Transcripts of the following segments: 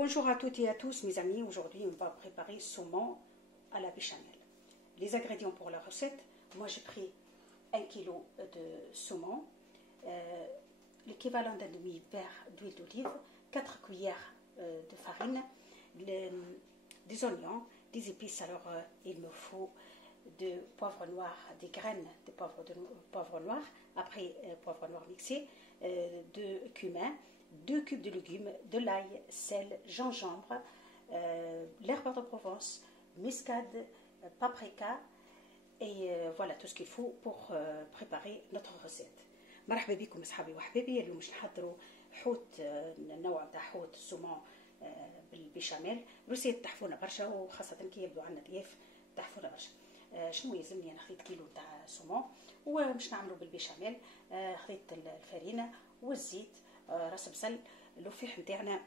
Bonjour à toutes et à tous mes amis, aujourd'hui on va préparer saumon à la béchamel. Les ingrédients pour la recette, moi j'ai pris 1 kg de saumon, l'équivalent d'un demi-verre d'huile d'olive, 4 cuillères de farine, des oignons, des épices, alors il me faut de poivre noir, des graines de poivre noir, après poivre noir mixé, de cumin, 2 cubes de légumes, de l'ail, sel, gingembre, l'herbe de Provence, muscade, paprika et voilà tout ce qu'il faut pour préparer notre recette. مرحبا بكم اصحابي وحبايبي. اليوم باش نحضروا حوت نوع تاع حوت السومون بالبيشاميل. روسيا تحفونا برشا وخاصه كي يبدو عندنا ضياف تحفونا برشا. شنو يلزمني؟ انا خديت كيلو تاع سومون وباش نعملوا بالبيشاميل. خديت الفرينه والزيت، راس بصل، اللفيح نتاعنا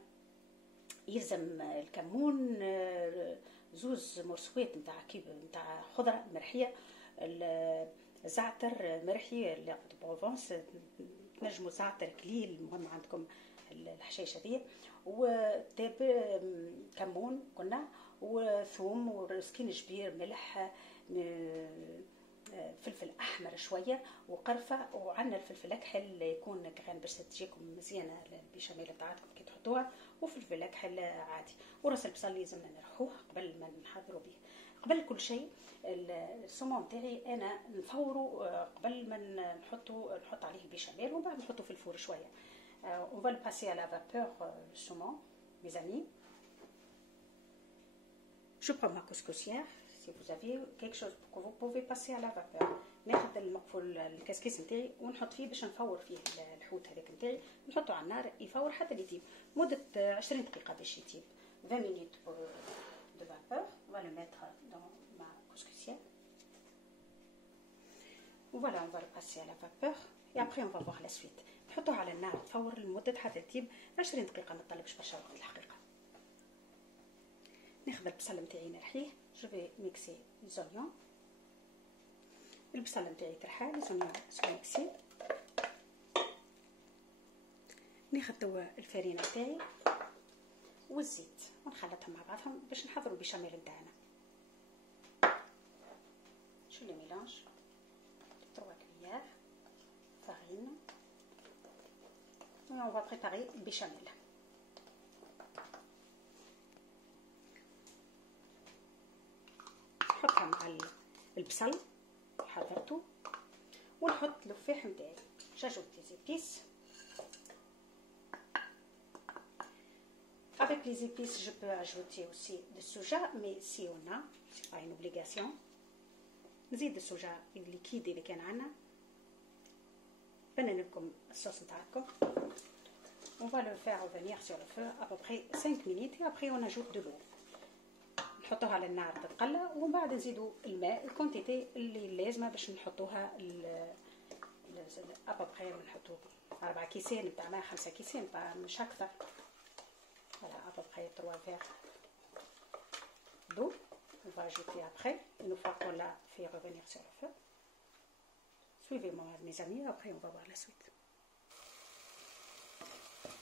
يلزم الكمون، زوز مرسوات نتاع كيب نتاع خضره مرحيه، الزعتر مرحي لابد بروفونس، تنجموا زعتر كليل المهم عندكم الحشيشه دي، وتاب كمون قلنا، وثوم وسكين جبير، ملح، فلفل احمر شويه وقرفه، وعندنا الفلفل اكحل يكون كغان باش تجيكم مزيانه البيشاميل بتاعتكم كي تحطوها، وفلفل اكحل عادي، وراس البصل لازمنا نرحوه قبل ما نحضروا به. قبل كل شيء السومون تاعي انا نفورو قبل ما نحط عليه البيشاميل، ومن بعد نحطه في الفور شويه. On va le passer à la vapeur, le saumon, mes amis. Je prends ma couscoussière. Si vous avez quelque chose que vous pouvez passer à la vapeur. ناخذ المقفول الكسكيس نتاعي ونحط فيه باش نفور فيه الحوت هذاك نتاعي، نحطه على النار يفور حتى يطيب مده 20 دقيقه باش يطيب. 20 minutes de vapeur. On va le mettre dans ma couscoussière. Voilà, on va le passer à la vapeur et après on va voir la suite. نحطوه على النار تفور لمده حتى يطيب 20 دقيقه، ما طلبش برشا وقت الحقيقه. ناخذ البصل نتاعي نرحيه. جو في ميكسي ليزونيون. البصل نتاعي ترحى، ليزونيون سو ميكسي. ناخذ توا الفرينه نتاعي والزيت ونخلطهم مع بعضهم باش نحضروا البيشاميل نتاعنا. شو لي ميلانج 3 cuillères farine et on va préparer le béchamel. نحطها مع البصل حضرته ونحط اللفاح نتاعي. j'ajoute les épices. Avec les épices, je peux ajouter aussi de soja, mais si on a, c'est pas une obligation. نزيد السوجا الليكيد اللي كان عندنا. بنن لكم الصوص نتاعكم. On va le faire revenir sur le feu à peu près 5 minutes et après on ajoute de l'eau. نحطوها على النار تتقلى ومن بعد نزيدوا الماء الكونتيتي اللي لازمه باش نحطوها ابوبخي. نحطوا 4 كيسان نتاع ماء، 5 كيسان مش اكثر. Voilà, à peu près 3 verres d'eau. On va ajouter après, une fois qu'on l'a fait revenir sur le feu. Suivez-moi mes amis, après on va voir la suite.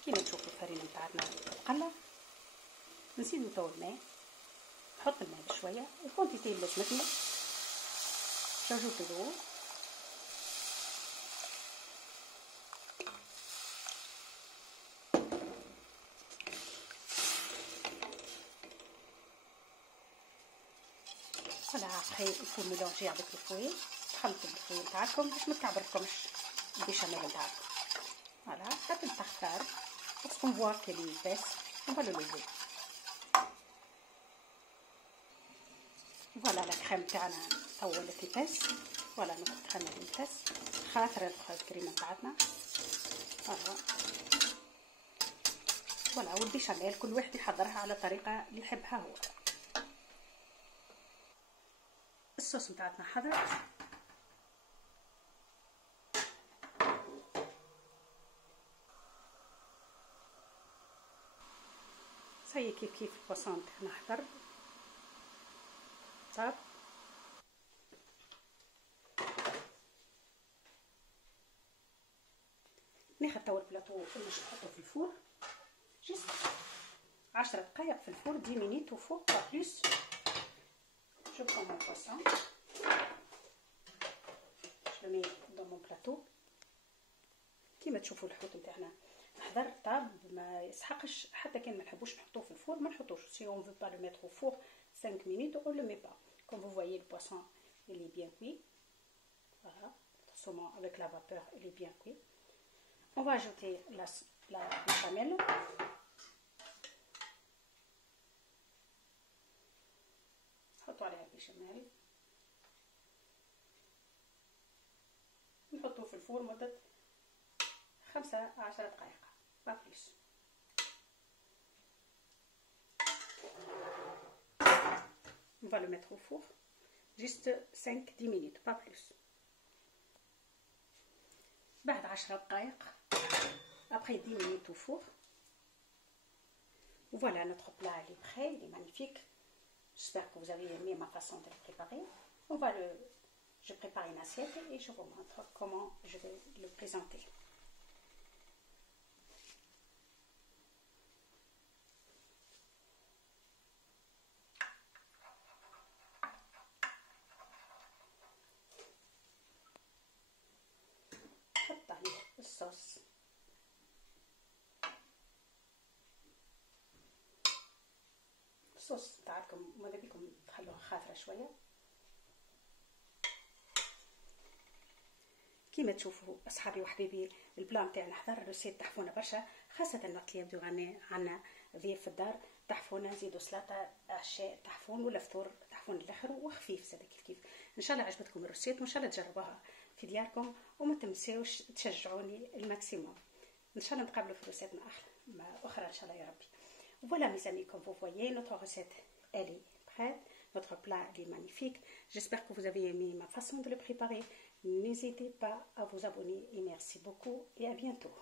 كيما تشوفوا الفرينه نتاعنا تقلى، نزيدوا تو الماء، نحط الماء بشويه الكونتيتي اللي لازمتنا. j'ajoute l'eau. Voilà, après il faut mélanger avec le fouet. تخلطوا بالفوي نتاعكم باش ما تكعبركمش البيشاميل نتاعكم. فوالا حتى تختار parce qu'on voit qu'elle est épaisse, on va le lever. Voilà la crème تاعنا طولت épaisse. voilà notre crème épaisse خاطر الكريمه نتاعتنا. voilà والبيشاميل كل واحد يحضرها على طريقه اللي يحبها هو. الصوص نتاعتنا حضرت. صاي كيف كيف البوسون تاعنا حضر صاب. ناخذ توا البلاطو باش نحطو في الفور جست 10 دقائق في الفور 10 minutes au four pas plus. Je prends mon poisson, je le mets dans mon plateau. كيما تشوفوا الحوت نتاعنا حضر طاب، ما يسحقش حتى كان ما نحبوش نحطوه في الفور ما نحطوش. Si on veut pas le mettre au four 5 minutes, on le met pas. Comme vous voyez, le poisson il est bien cuit. Voilà, le saumon avec la vapeur il est bien cuit. On va ajouter la béchamel. نحطوا عليها البيشاميل، نحطوه في الفور مدة 15 دقائق pas plus. On va le mettre au four juste 5-10 minutes pas plus. بعد 10 دقائق après 10 minutes au four. Voilà, notre plat il est prêt, il est magnifique. J'espère que vous avez aimé ma façon de le préparer. Je prépare une assiette et je vous montre comment je vais le présenter. حط عليه الصوص. الصوص تاعكم ماذا بيكم تخلوها خاطره شويه. كيما تشوفوا اصحابي وحبيبي البلان تاعنا حضر الروسيت تحفونه برشا، خاصه وقت اللي يبدو عنا ضيف في الدار تحفونه نزيدوا سلطه عشاء تحفون ولا فطور تحفون الاخر وخفيف زاد كيف. ان شاء الله عجبتكم الروسيت وان شاء الله تجربوها في دياركم وما تنساوش تشجعوني الماكسيموم. ان شاء الله نتقابلوا في روسيت اخرى ان شاء الله يا ربي. Voilà mes amis, comme vous voyez, notre recette elle est prête, notre plat il est magnifique. J'espère que vous avez aimé ma façon de le préparer. N'hésitez pas à vous abonner et merci beaucoup et à bientôt.